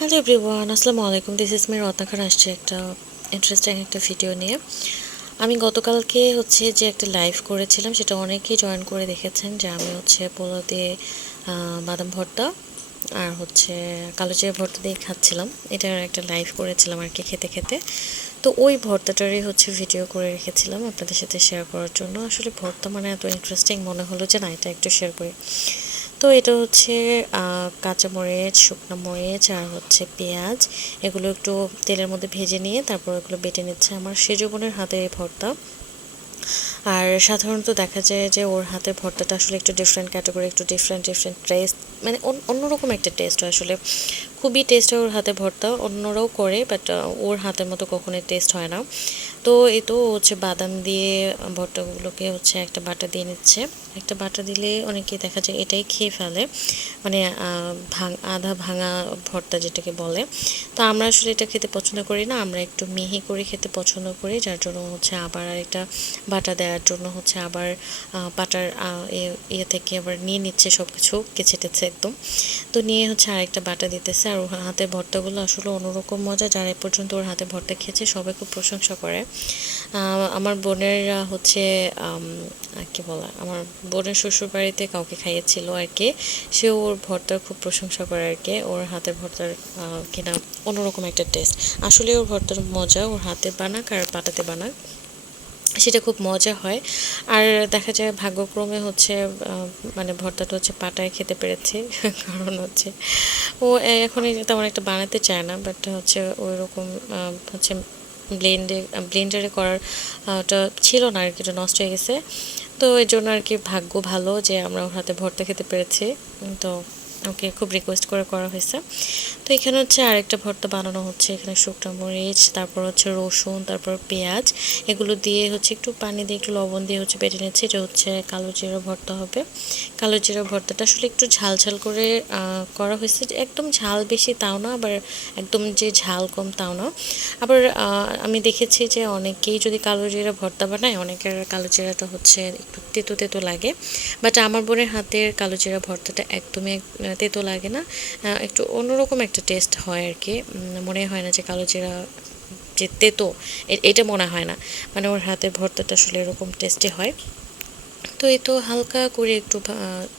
Hello everyone আসসালামু আলাইকুম this is me রত্নাখান আসছে একটা ইন্টারেস্টিং একটা ভিডিও নিয়ে। আমি গতকালকে হচ্ছে যে একটা লাইভ করেছিলাম, সেটা অনেকেই জয়েন করে দেখেছেন, যে আমি হচ্ছে পোলো দিয়ে বাদাম ভর্তা আর হচ্ছে কালো ভর্তা দিয়ে খাচ্ছিলাম। এটার একটা লাইভ করেছিলাম আর কি খেতে খেতে। তো ওই ভর্তাটারই হচ্ছে ভিডিও করে রেখেছিলাম আপনাদের সাথে শেয়ার করার জন্য। আসলে ভর্তা মানে এত ইন্টারেস্টিং মনে হলো যে না, এটা একটু শেয়ার করি। তো এটা হচ্ছে কাঁচামরিচ শুকনো মরিচ, আর হচ্ছে পেঁয়াজ। এগুলো একটু তেলের মধ্যে ভেজে নিয়ে তারপর এগুলো বেটে নিচ্ছে আমার সেজ বোনের হাতে এই ভর্তা। আর সাধারণত দেখা যায় যে ওর হাতের ভর্তাটা আসলে একটু ডিফারেন্ট ক্যাটাগরি একটু ডিফারেন্ট ডিফারেন্ট টেস্ট মানে অন্যরকম একটা টেস্ট হয় আসলে। খুবই টেস্ট হয় ওর হাতে ভর্তা, অন্যরাও করে বাট ওর হাতের মতো কখনোই টেস্ট হয় না। তো এই তো হচ্ছে বাদাম দিয়ে ভর্তাগুলোকে হচ্ছে একটা বাটা দিয়ে নিচ্ছে। একটা বাটা দিলে অনেকে দেখা যায় এটাই খেয়ে ফেলে। মানে আহ, ভাং আধা ভাঙা ভর্তা যেটাকে বলে। তো আমরা আসলে এটা খেতে পছন্দ করি না আমরা একটু মিহি করে খেতে পছন্দ করি যার জন্য হচ্ছে আবার আরেকটা বাটা দেওয়ার জন্য হচ্ছে আবার বাটার ইয়ে- থেকে আবার নিয়ে নিচ্ছে সব কিছু কেচে টেছে একদম। তো নিয়ে হচ্ছে আরেকটা বাটা দিতেছে। আর ওর হাতের ভর্তাগুলো আসলে অন্যরকম মজা। যারা এ পর্যন্ত ওর হাতে ভর্তা খেয়েছে সবাই খুব প্রশংসা করে। আমার বোনেরা হচ্ছে কি বলা, আমার বোনের শ্বশুর বাড়িতে কাউকে খাইয়েছিল আর কি। সে ওর ভর্তার খুব প্রশংসা করে আর কি। ওর হাতের ভর্তার কিনা অন্যরকম একটা টেস্ট আসলে ওর ভর্তার মজা ওর হাতে বানাক আর পাটাতে বানাক, সেটা খুব মজা হয়। আর দেখা যায় ভাগ্যক্রমে হচ্ছে মানে ভর্তাটা হচ্ছে পাটায় খেতে পেরেছে, কারণ হচ্ছে ও এখন তেমন একটা বানাতে চায় না বাট হচ্ছে ওই রকম হচ্ছে ব্লেন্ডে ব্লেন্ডারে করার ওটা ছিল না আর কি ওটা নষ্ট হয়ে গেছে। তো এই জন্য আর কি ভাগ্য ভালো যে আমরা ওর হাতে ভর্তা খেতে পেরেছি। তো ওকে খুব রিকোয়েস্ট করে করা হয়েছে। তো এখানে হচ্ছে আরেকটা ভর্তা বানানো হচ্ছে, এখানে শুকনো মরিচ, তারপর হচ্ছে রসুন, তারপর পেঁয়াজ, এগুলো দিয়ে হচ্ছে একটু পানি দিয়ে, একটু লবণ দিয়ে হচ্ছে বেটে নিচ্ছে, এটা হচ্ছে কালো জিরা ভর্তা হবে। কালো জিরা ভর্তাটা আসলে একটু ঝাল ঝাল করে করা হয়েছে, একদম ঝাল বেশি তাও না, আবার একদম যে ঝাল কম তাও না। আবার আমি দেখেছি যে অনেকেই যদি কালো জিরা ভর্তা বানায়, অনেকের কালো জিরাটা হচ্ছে একটু তেতো তেতো লাগে। বাট আমার বোনের হাতের কালো জিরা ভর্তাটা একদমই তেতো লাগে না। একটু অন্যরকম একটা টেস্ট হয় আর কি। মনে হয় না যে কালো জিরা যে তেতো এটা মনে হয় না। মানে ওর হাতের ভর্তাটা আসলে এরকম টেস্টে হয়। তো এই তো হালকা করে একটু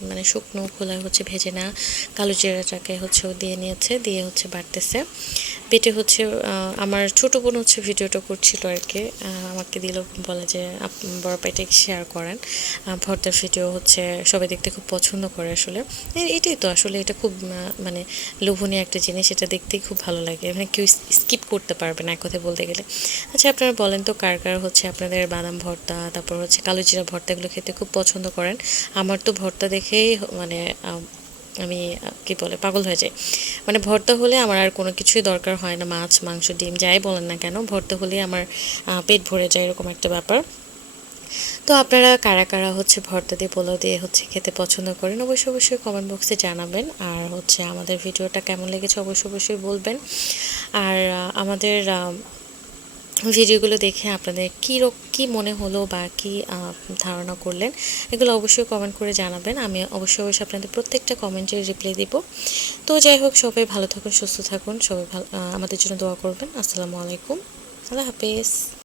মানে শুকনো খোলা হচ্ছে ভেজে না কালো জিরাটাকে হচ্ছে দিয়ে নিয়েছে, দিয়ে হচ্ছে বাড়তেছে। পেটে হচ্ছে আমার ছোটো বোন হচ্ছে ভিডিওটা করছিল আর কি। আমাকে দিল, বলে যে বড় পাইটা শেয়ার করেন। ভর্তার ভিডিও হচ্ছে সবাই দেখতে খুব পছন্দ করে আসলে। এটাই তো আসলে, এটা খুব মানে লোভনীয় একটা জিনিস, এটা দেখতেই খুব ভালো লাগে। মানে কেউ স্কিপ করতে পারবে না এক কথায় বলতে গেলে। আচ্ছা আপনারা বলেন তো, কার কার হচ্ছে আপনাদের বাদাম ভর্তা, তারপর হচ্ছে কালো জিরা ভর্তা এগুলো খেতে খুব পছন্দ করেন, আমার তো ভর্তা দেখেই মানে আমি কি বলে, পাগল হয়ে যাই। মানে ভর্তা হলে আমার আর কোনো কিছুই দরকার হয় না, মাছ, মাংস, ডিম, যাই বলেন না কেন, ভর্তা হলেই আমার পেট ভরে যায় এরকম একটা ব্যাপার। তো আপনারা কারা কারা হচ্ছে ভর্তা দিয়ে, পোলাও দিয়ে হচ্ছে খেতে পছন্দ করেন, অবশ্যই অবশ্যই কমেন্ট বক্সে জানাবেন। আর হচ্ছে আমাদের ভিডিওটা কেমন লেগেছে, অবশ্যই অবশ্যই বলবেন। আর আমাদের ভিডিওগুলো দেখে আপনাদের কী কী মনে হলো বা কী ধারণা করলেন, এগুলো অবশ্যই কমেন্ট করে জানাবেন। আমি অবশ্যই অবশ্যই আপনাদের প্রত্যেকটা কমেন্টের রিপ্লাই দিব। তো যাই হোক, সবাই ভালো থাকুন, সুস্থ থাকুন, সবাই ভালো আমাদের জন্য দোয়া করবেন। আসসালামু আলাইকুম। আল্লাহ হাফেজ।